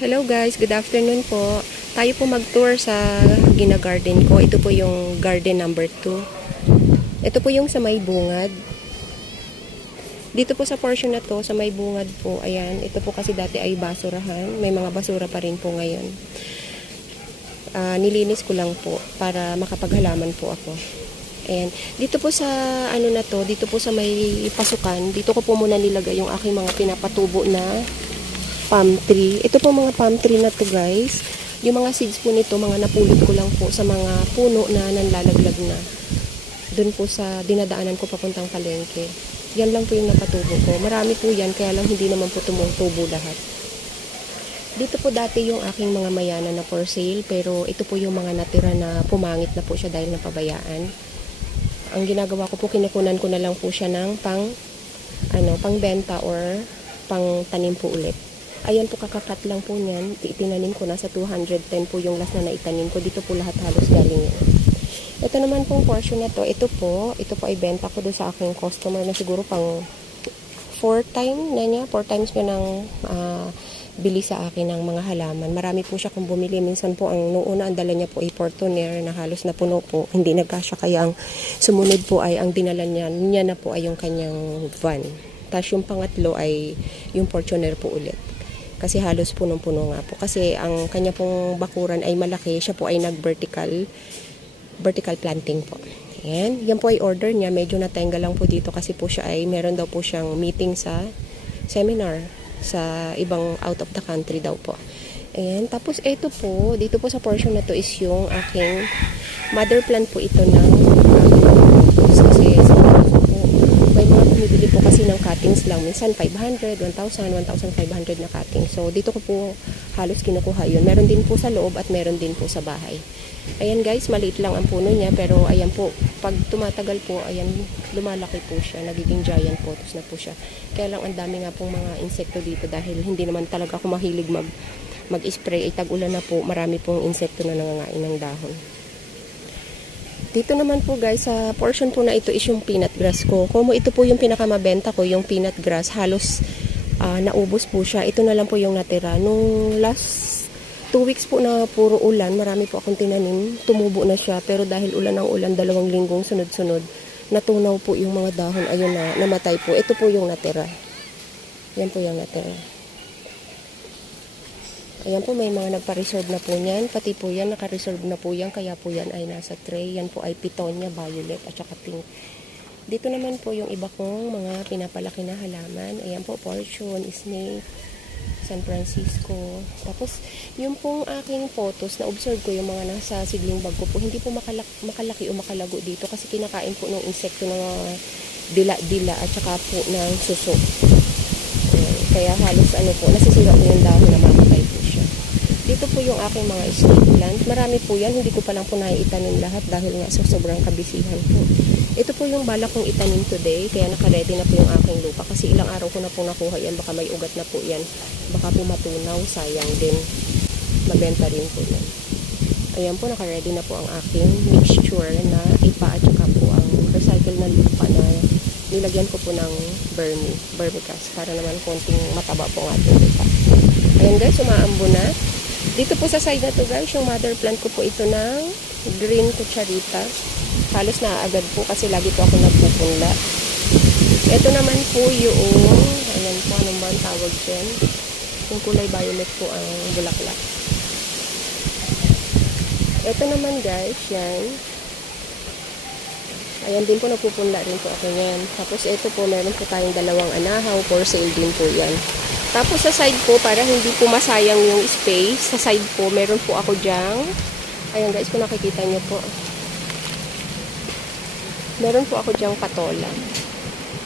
Hello guys, good afternoon po. Tayo po mag-tour sa Gina Garden ko. Ito po yung garden number 2. Ito po yung sa may bungad. Dito po sa portion na to, sa may bungad po, ayan, ito po kasi dati ay basurahan. May mga basura pa rin po ngayon. Ah, nilinis ko lang po para makapaghalaman po ako. Ayan. Dito po sa ano na to, dito po sa may pasukan, dito ko po muna nilagay yung aking mga pinapatubo na palm tree. Ito po mga palm tree na to guys. Yung mga seeds po nito, mga napulot ko lang po sa mga puno na nanlalaglag na. Doon po sa dinadaanan ko papuntang palengke. Yan lang po yung napatubo ko. Marami po yan, kaya lang hindi naman po tumutubo lahat. Dito po dati yung aking mga mayana na for sale, pero ito po yung mga natira na pumangit na po siya dahil napabayaan. Ang ginagawa ko po, kinukunan ko na lang po siya ng pang, ano, pang benta or pang tanim po ulit. Ayan po, kakakat lang po niyan. Itinanim ko na sa 210 po yung last na naitanim ko. Dito po lahat halos galing yan. Ito naman pong portion na to, ito po, ito po ay benta ko doon sa aking customer na siguro pang 4 time na niya, 4 times niya ng ah, bili sa akin ng mga halaman. Marami po siya kung bumili. Minsan po, ang noong ang dala niya po ay Fortuner na halos na puno po. Hindi nagkasya kaya ang sumunod po ay ang dinala niya, niya na po ay yung kanyang van. Tapos yung pangatlo ay yung Fortuner po ulit. Kasi halos punong-puno nga po. Kasi ang kanya pong bakuran ay malaki. Siya po ay nag-vertical vertical planting po. Ayan. Yan po ay order niya. Medyo natenga lang po dito kasi po siya ay meron daw po siyang meeting sa seminar sa ibang out of the country daw po. Ayan. Tapos ito po, dito po sa portion na to is yung aking mother plant po ito ng kasi sa po, may mga bumibili po kasi ng cuttings lang. Minsan 500, 1,000, 1,500 na cutting. So, dito ko po halos kinukuha yun. Meron din po sa loob at meron din po sa bahay. Ayan guys, maliit lang ang puno niya. Pero ayan po, pag tumatagal po, ayan, lumalaki po siya. Nagiging giant photos na po siya. Kaya lang ang dami nga pong mga insekto dito dahil hindi naman talaga ako mahilig mag mag-spray. Ay tag-ulan na po, marami pong insekto na nangangain ng dahon. Dito naman po guys, sa portion po na ito is yung peanut grass ko. Como ito po yung pinakamabenta ko, yung peanut grass, halos ah, naubos po siya. Ito na lang po yung natira. Nung last two weeks po na puro ulan, marami po akong tinanim. Tumubo na siya, pero dahil ulan ang ulan, dalawang linggong sunod-sunod, natunaw po yung mga dahon. Ayun na, namatay po. Ito po yung natira. Yan po yung natira. Ayan po, may mga nagpa-reserve na po niyan. Pati po yan, naka-reserve na po yan. Kaya po yan ay nasa tray. Yan po ay pitonia, violet, at saka pink. Dito naman po yung iba kong mga pinapalaki na halaman. Ayan po, fortune, snake, San Francisco. Tapos, yung pong aking photos, na-observe ko yung mga nasa sidling bag ko po, hindi po makalak makalaki o makalago dito kasi kinakain po ng insekto ng dila-dila at saka po ng suso. Kaya halos ano po, nasisira po yung dahon na mamatay po. Dito po yung aking mga snake plant. Marami po yan. Hindi ko pa lang po naiitanim lahat dahil nga sa sobrang kabisihan po. Ito po yung balak kong itanim today. Kaya nakaready na po yung aking lupa. Kasi ilang araw ko na po nakuha yan. Baka may ugat na po yan. Baka po matunaw. Sayang din. Mabenta rin po yan. Ayan po, nakaready na po ang aking mixture na ipa at saka po ang recycle na lupa na nilagyan ko po ng vermi, vermicast para naman konting mataba po ang ating lupa. Ayan guys, umaambo na. Dito po sa side na to guys, yung mother plant ko po ito ng green cucharita. Halos naaagad po kasi lagi po ako nagpupunla. Ito naman po yung, ayan po, anong ba ang tawag dyan? Yung kulay violet po ang bulaklak. Ito naman guys, yan. Ayan din po, nagpupunla rin po ako yan. Tapos ito po, meron po tayong dalawang anahaw. For sale din po yan. Tapos sa side po, para hindi po masayang yung space, sa side po, meron po ako dyang. Ayan guys, kung nakikita nyo po. Meron po ako dyang patola.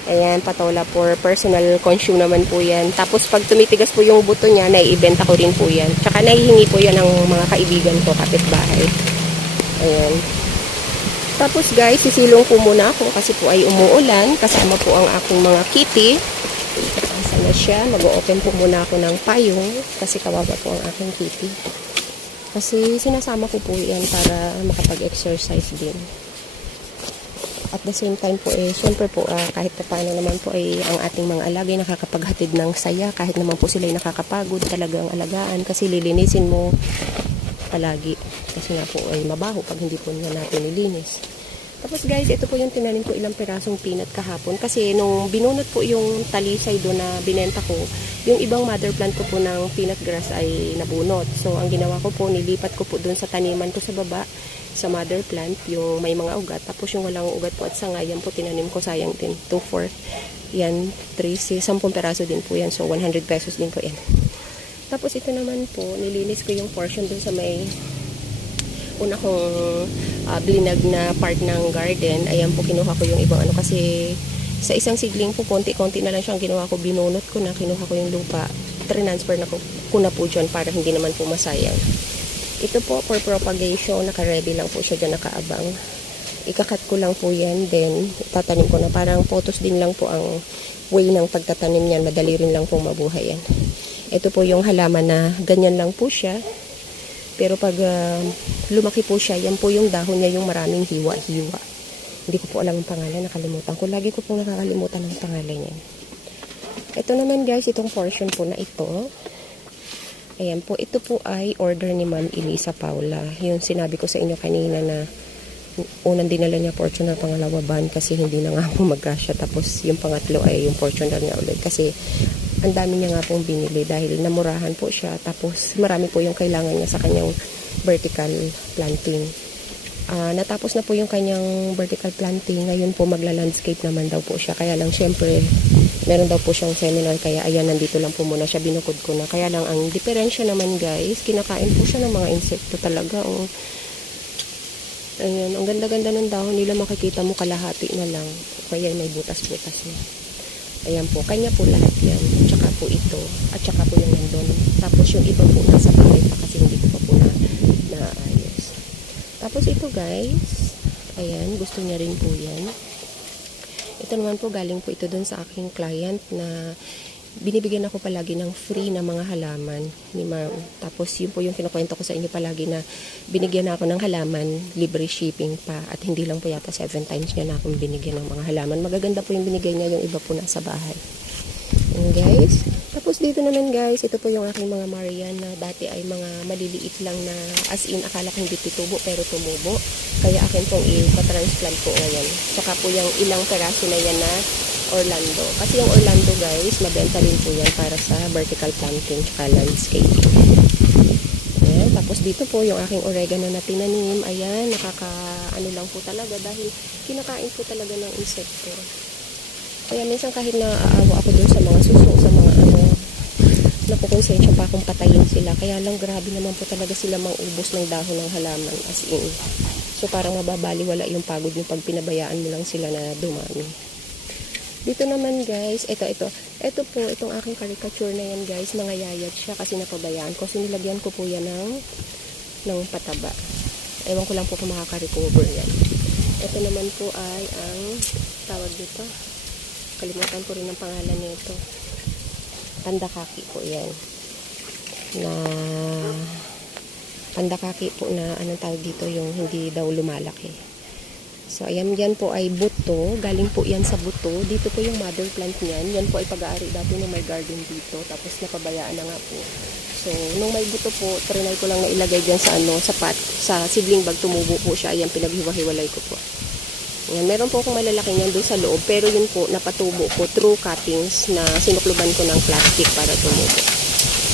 Ayan, patola for personal consume naman po yan. Tapos pag tumitigas po yung buto niya, naiibenta ko rin po yan. Tsaka nahihingi po yan ng mga kaibigan ko, kapitbahay. Ayan. Tapos guys, sisilong po muna ako kasi po ay umuulan. Kasama po ang aking mga kitty. Na siya? Mag-open po muna ako ng payong kasi kawawa po ang aking kitty. Kasi sinasama ko po yan para makapag-exercise din. at the same time po eh, syempre po ah, kahit pa paano naman po ay ang ating mga alaga ay nakakapaghatid ng saya kahit naman po sila ay nakakapagod talagang alagaan kasi lilinisin mo palagi kasi nga po ay mabaho pag hindi po nga natin nilinis. Tapos guys, ito po yung tinanim ko ilang pirasong peanut kahapon kasi nung binunot po yung talisay doon na binenta ko, yung ibang mother plant ko po ng peanut grass ay nabunot. So ang ginawa ko po, nilipat ko po doon sa taniman ko sa baba sa mother plant, yung may mga ugat. Tapos yung walang ugat po at sanga, yan po tinanim ko sayang din. 2, 4, yan, 3, 10 peraso din po yan. So 100 pesos din po yan. Tapos ito naman po, nilinis ko yung portion dun sa may una kong uh, blinag na part ng garden. Ayan po, kinuha ko yung ibang ano kasi sa isang sigling po, konti-konti na lang siyang ginawa ko. Binunot ko na, kinuha ko yung lupa. Transfer na ko, ko na po dyan para hindi naman po masayang. Ito po for propagation, naka-ready lang po siya dyan, nakaabang. Ikakat ko lang po yan, then tatanim ko na. Parang photos din lang po ang way ng pagtatanim niyan. Madali rin lang po mabuhay yan. Ito po yung halaman na ganyan lang po siya. Pero pag ah, lumaki po siya, yan po yung dahon niya yung maraming hiwa-hiwa. Hindi ko po alam ang pangalan, nakalimutan ko. Lagi ko po nakakalimutan ang pangalan niya. Ito naman guys, itong portion po na ito. Ayan po, ito po ay order ni Ma'am Elisa Paula. Yung sinabi ko sa inyo kanina na unang dinala niya Fortuner pangalawa ban kasi hindi na nga po magkasya. Tapos yung pangatlo ay yung Fortuner niya ulit kasi ang dami niya nga pong binili dahil namurahan po siya. Tapos marami po yung kailangan niya sa kanyang vertical planting. Ah, natapos na po yung kanyang vertical planting. Ngayon po magla-landscape naman daw po siya. Kaya lang syempre, meron daw po siyang seminar. Kaya ayan, nandito lang po muna siya. Binukod ko na. Kaya lang ang diferensya naman guys, kinakain po siya ng mga insekto talaga. Oh. Ayan, ang ganda-ganda ng dahon nila. Makikita mo kalahati na lang. Kaya may butas-butas na. Ayan po, kanya po lahat yan. Tsaka po ito. At tsaka po yung nandun. Tapos yung iba po nasa bahay pa kasi hindi ko pa po na naayos. Tapos ito guys, ayan, gusto niya rin po yan. Ito naman po, galing po ito dun sa aking client na binibigyan ako palagi ng free na mga halaman ni ma'am. Tapos yun po yung kinukwento ko sa inyo palagi na binigyan na ako ng halaman, libre shipping pa. At hindi lang po yata 7 times niya na akong binigyan ng mga halaman. Magaganda po yung binigay niya, yung iba po nasa bahay. And guys, tapos dito naman guys, ito po yung aking mga Marian na dati ay mga maliliit lang na as in akala ko hindi titubo pero tumubo. Kaya akin pong i-transplant po ngayon. Saka po yung ilang peraso na yan na Orlando. Kasi yung Orlando guys, mabenta rin po yan para sa vertical planting at landscaping. Ayan, tapos dito po yung aking oregano na tinanim. Ayan, nakaka ano lang po talaga dahil kinakain po talaga ng insekto. Kaya minsan kahit naaawa ako dun sa mga suso, sa mga ano, napukonsensya pa akong patayin sila. Kaya lang grabe naman po talaga sila mangubos ng dahon ng halaman as in. So parang mababaliwala yung pagod yung pag pinabayaan mo lang sila na dumami. Dito naman guys, ito, ito. Ito po, itong aking caricature na yan guys, mga yayat siya kasi napabayaan ko. So nilagyan ko po yan ng, ng pataba. Ewan ko lang po kung makaka-recover yan. Ito naman po ay ang tawag dito. Kalimutan ko rin ang pangalan nito. Pandakaki po yan. Na pandakaki po na anong tawag dito yung hindi daw lumalaki. So, ayan, yan po ay buto. Galing po yan sa buto. Dito po yung mother plant niyan. Yan po ay pag-aari dati nung may garden dito. Tapos napabayaan na nga po. So, nung may buto po, trinay ko lang na ilagay dyan sa ano, sa pat, sa seedling bag, tumubo po siya. Ayan, pinaghiwa-hiwalay ko po. Ayan, meron po akong malalaki niyan doon sa loob. Pero yun po, napatubo ko through cuttings na sinukluban ko ng plastic para tumubo.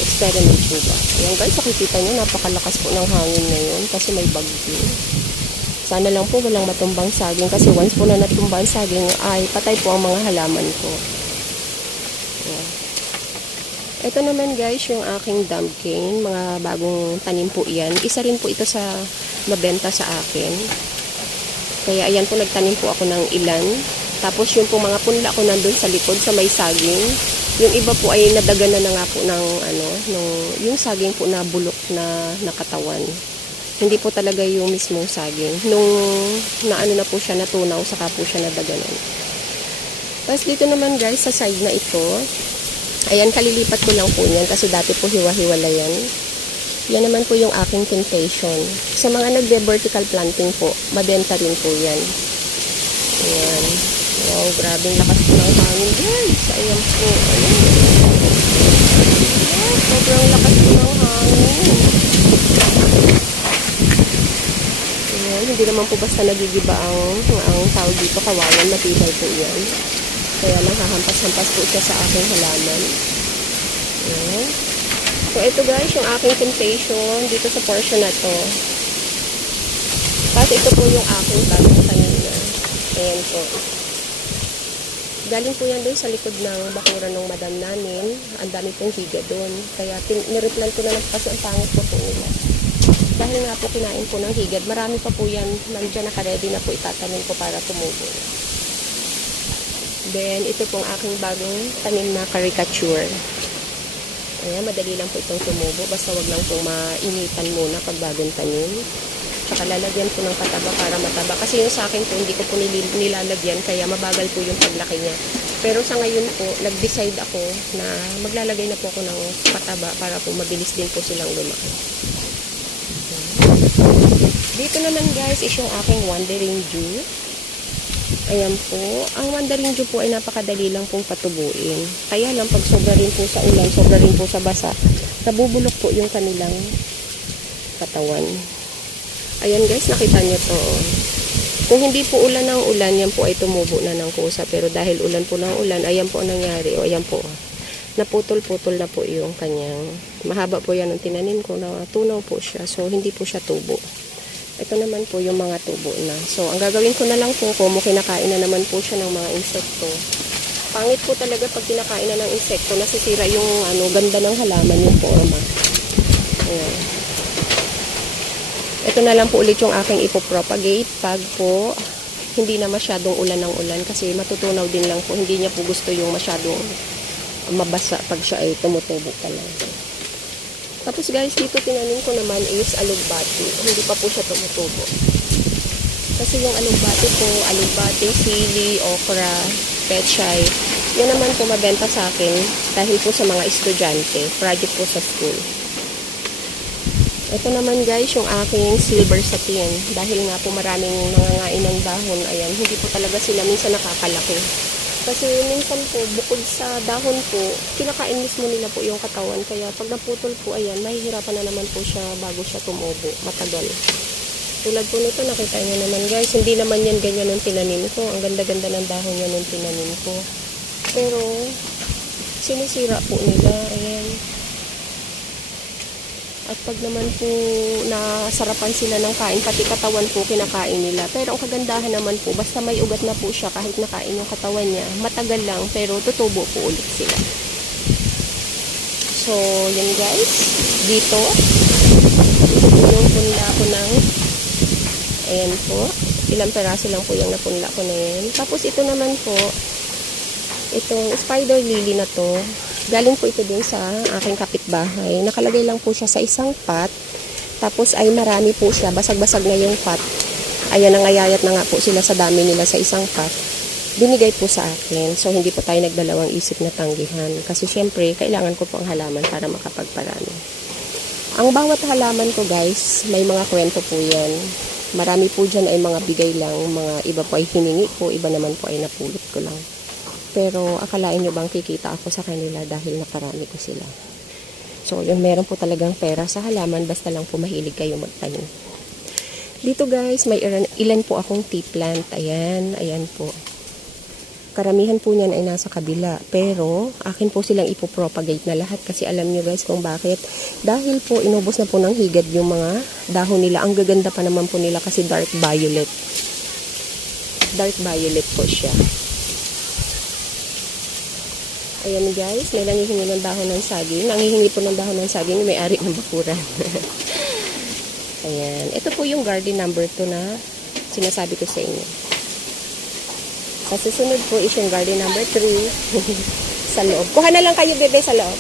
Experiment po ba? Ayan guys, makikita nyo, napakalakas po ng hangin ngayon kasi may bagyo. Sana lang po walang matumbang saging kasi once po na natumba ang saging ay patay po ang mga halaman ko. Ito naman guys yung aking dumpkin, mga bagong tanim po yan. Isa rin po ito sa mabenta sa akin. Kaya ayan po nagtanim po ako ng ilan. Tapos yung po mga punla ko nandun sa likod sa may saging. Yung iba po ay nadaganan na nga po ng ano, nung, yung saging po na bulok na nakatawan. Hindi po talaga yung mismong saging. Nung naano na po siya natunaw, saka po siya nadaganan. Tapos dito naman guys, sa side na ito, ayan, kalilipat ko lang po yan kasi dati po hiwa-hiwala yan. Yan naman po yung aking temptation. Sa mga nagbe-vertical planting po, mabenta rin po yan. Ayan. Wow, grabing lakas po ng hangin guys. Ayan po. Ayan, sobrang lakas po ng hangin. Ayan, hindi naman po basta nagigiba ang, ang tawag dito kawayan. Matibay po yan. Kaya lang hahampas-hampas po siya sa aking halaman. Ayan. So, ito guys, yung aking temptation dito sa portion na to. Tapos ito po yung aking bagong kanina. Ayan po. Galing po yan doon sa likod ng bakuran ng madam namin. Ang dami pong higa doon. Kaya nireplan ko na lang kasi ang pangit po po nila. Dahil nga po kinain po ng higad, marami pa po yan. Nandiyan naka-ready na po itatanim ko para tumubo. Then, ito pong aking bagong tanim na caricature. Ayan, madali lang po itong tumubo. Basta wag lang pong mainitan muna pag bagong tanim. Tsaka lalagyan po ng pataba para mataba. Kasi yung sa akin po, hindi ko po nil- nilalagyan. Kaya mabagal po yung paglaki niya. Pero sa ngayon po, nag-decide ako na maglalagay na po ako ng pataba para po mabilis din po silang lumaki. Dito naman guys is yung aking wandering dew. Ayan po. Ang mandarin dew po ay napakadali lang pong patubuin. Kaya lang pag sobra rin po sa ulan, sobra rin po sa basa, nabubulok po yung kanilang katawan. Ayan guys, nakita nyo to. Kung hindi po ulan ng ulan, yan po ay tumubo na ng kusa. Pero dahil ulan po ng ulan, ayan po ang nangyari. O ayan po. Naputol-putol na po yung kanyang. Mahaba po yan ang tinanim ko na tunaw po siya. So, hindi po siya tubo. Ito naman po yung mga tubo na. So, ang gagawin ko na lang po, kung kinakain na naman po siya ng mga insekto. Pangit po talaga pag kinakain na ng insekto, nasisira yung ano, ganda ng halaman, yung forma. Ayan. Ito na lang po ulit yung aking ipopropagate pag po hindi na masyadong ulan ng ulan kasi matutunaw din lang po. Hindi niya po gusto yung masyadong mabasa pag siya ay tumutubo pa lang. Tapos guys, dito tinanim ko naman is alugbati. Hindi pa po siya tumutubo. Kasi yung alugbati po, alugbati, sili, okra, pechay, yan naman po mabenta sa akin dahil po sa mga estudyante, project po sa school. Ito naman guys, yung aking silver satin. Dahil nga po maraming nangangain ng dahon, ayan, hindi po talaga sila minsan nakakalaki. Kasi minsan po, bukod sa dahon po, kinakain mismo nila po yung katawan. Kaya pag naputol po, ayan, mahihirapan na naman po siya bago siya tumubo. Matagal. Tulad po nito, nakita niyo naman guys, hindi naman yan ganyan nung tinanim ko. Ang ganda-ganda ng dahon niya nung tinanim ko. Pero, sinisira po nila. Ayan. At pag naman po nasarapan sila ng kain, pati katawan po kinakain nila. Pero ang kagandahan naman po, basta may ugat na po siya kahit nakain yung katawan niya, matagal lang pero tutubo po ulit sila. So, yun guys. Dito, yung punla ko ng, ayan po, ilang peraso lang po yung napunla ko na yan. Tapos ito naman po, itong spider lily na to, galing po ito dun sa aking kapitbahay. Nakalagay lang po siya sa isang pot. Tapos ay marami po siya. Basag-basag na yung pot. Ayan, nangayayat na nga po sila sa dami nila sa isang pot. Binigay po sa akin. So, hindi po tayo nagdalawang isip na tanggihan. Kasi syempre, kailangan ko po ang halaman para makapagparami. Ang bawat halaman ko guys, may mga kwento po yan. Marami po dyan ay mga bigay lang. Mga iba po ay hiningi ko, iba naman po ay napulot ko lang. Pero akalain nyo bang kikita ako sa kanila dahil naparami ko sila. So, yung meron po talagang pera sa halaman, basta lang po mahilig kayo magtanim. Dito guys, may ilan, ilan po akong tea plant. Ayan, ayan po. Karamihan po niyan ay nasa kabila. Pero, akin po silang ipopropagate na lahat kasi alam nyo guys kung bakit. Dahil po, inubos na po ng higad yung mga dahon nila. Ang gaganda pa naman po nila kasi dark violet. Dark violet po siya. Ayan guys, may nangihingi ng dahon ng saging. Nangihingi po ng dahon ng saging, may ari ng bakuran. Ayan. Ito po yung garden number 2 na sinasabi ko sa inyo. Sa susunod po is yung garden number 3 sa loob. Kuha na lang kayo bebe sa loob.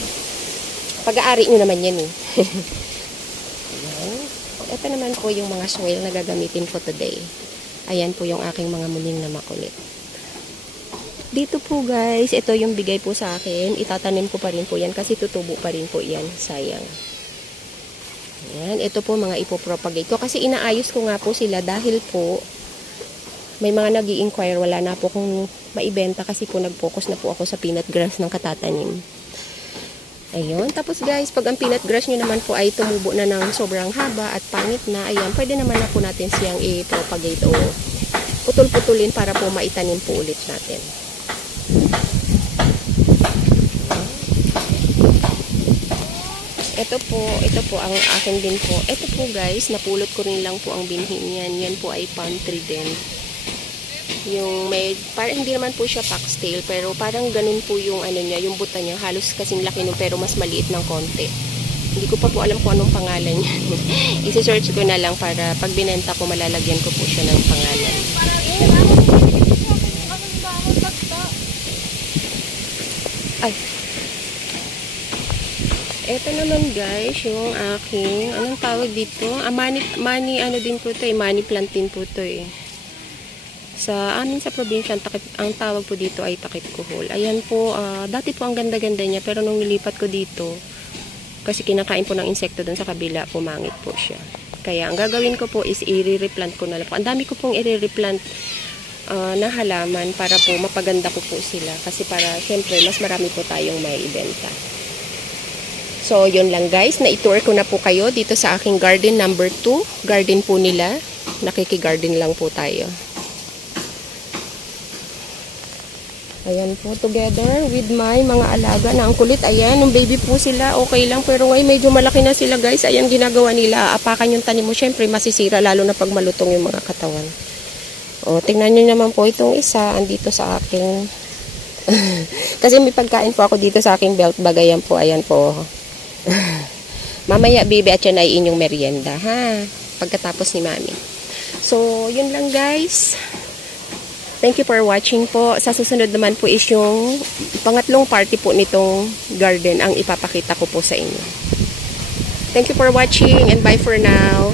Pag-aari nyo naman yan eh. Ayan. Ito naman po yung mga soil na gagamitin ko today. Ayan po yung aking mga muling na makulit. Dito po guys, ito yung bigay po sa akin. Itatanim ko pa rin po yan kasi tutubo pa rin po yan. Sayang. Ayan, ito po mga ipopropagate ko. Kasi inaayos ko nga po sila dahil po may mga nag inquire wala na po kung maibenta kasi po nag-focus na po ako sa peanut grass ng katatanim. Ayun. Tapos guys, pag ang peanut grass nyo naman po ay tumubo na ng sobrang haba at pangit na, ayan, pwede naman na po natin siyang i-propagate o putol-putulin para po maitanim po ulit natin. Ito po, ito po ang akin din po. Ito po guys, napulot ko rin lang po ang binhi niyan. Yan po ay palm tree din. Yung may, parang hindi naman po siya foxtail, pero parang ganun po yung ano niya, yung buta niya. Halos kasing laki nun, pero mas maliit ng konti. Hindi ko pa po alam kung anong pangalan niya. Isi-search ko na lang para pag binenta ko, malalagyan ko po siya ng pangalan. Ay. Ito naman guys, yung aking, anong tawag dito? Ah, money, money, ano din po to eh, money plant din po to eh. Sa amin sa probinsya, ang, takip, ang tawag po dito ay takip kuhol. Ayan po, ah, dati po ang ganda-ganda niya, pero nung nilipat ko dito, kasi kinakain po ng insekto doon sa kabila, pumangit po siya. Kaya ang gagawin ko po is i-replant ko na lang po. Ang dami ko pong i-replant ah, na halaman para po mapaganda ko po sila. Kasi para, syempre, mas marami po tayong may ibenta. So, yun lang guys. Na-tour ko na po kayo dito sa aking garden number 2. Garden po nila. Nakikigarden lang po tayo. Ayan po, together with my mga alaga na ang kulit. Ayan, yung baby po sila, okay lang. Pero ngayon, medyo malaki na sila guys. Ayan, ginagawa nila. Apakan yung tanim mo. Siyempre, masisira, lalo na pag malutong yung mga katawan. O, tingnan nyo naman po itong isa. Andito sa aking... Kasi may pagkain po ako dito sa aking belt bag. Ayan po, ayan po. Mamaya, baby, at yan ay inyong merienda, ha? Pagkatapos ni mami. So, yun lang guys. Thank you for watching po. Sa susunod naman po is yung pangatlong party po nitong garden ang ipapakita ko po sa inyo. Thank you for watching and bye for now.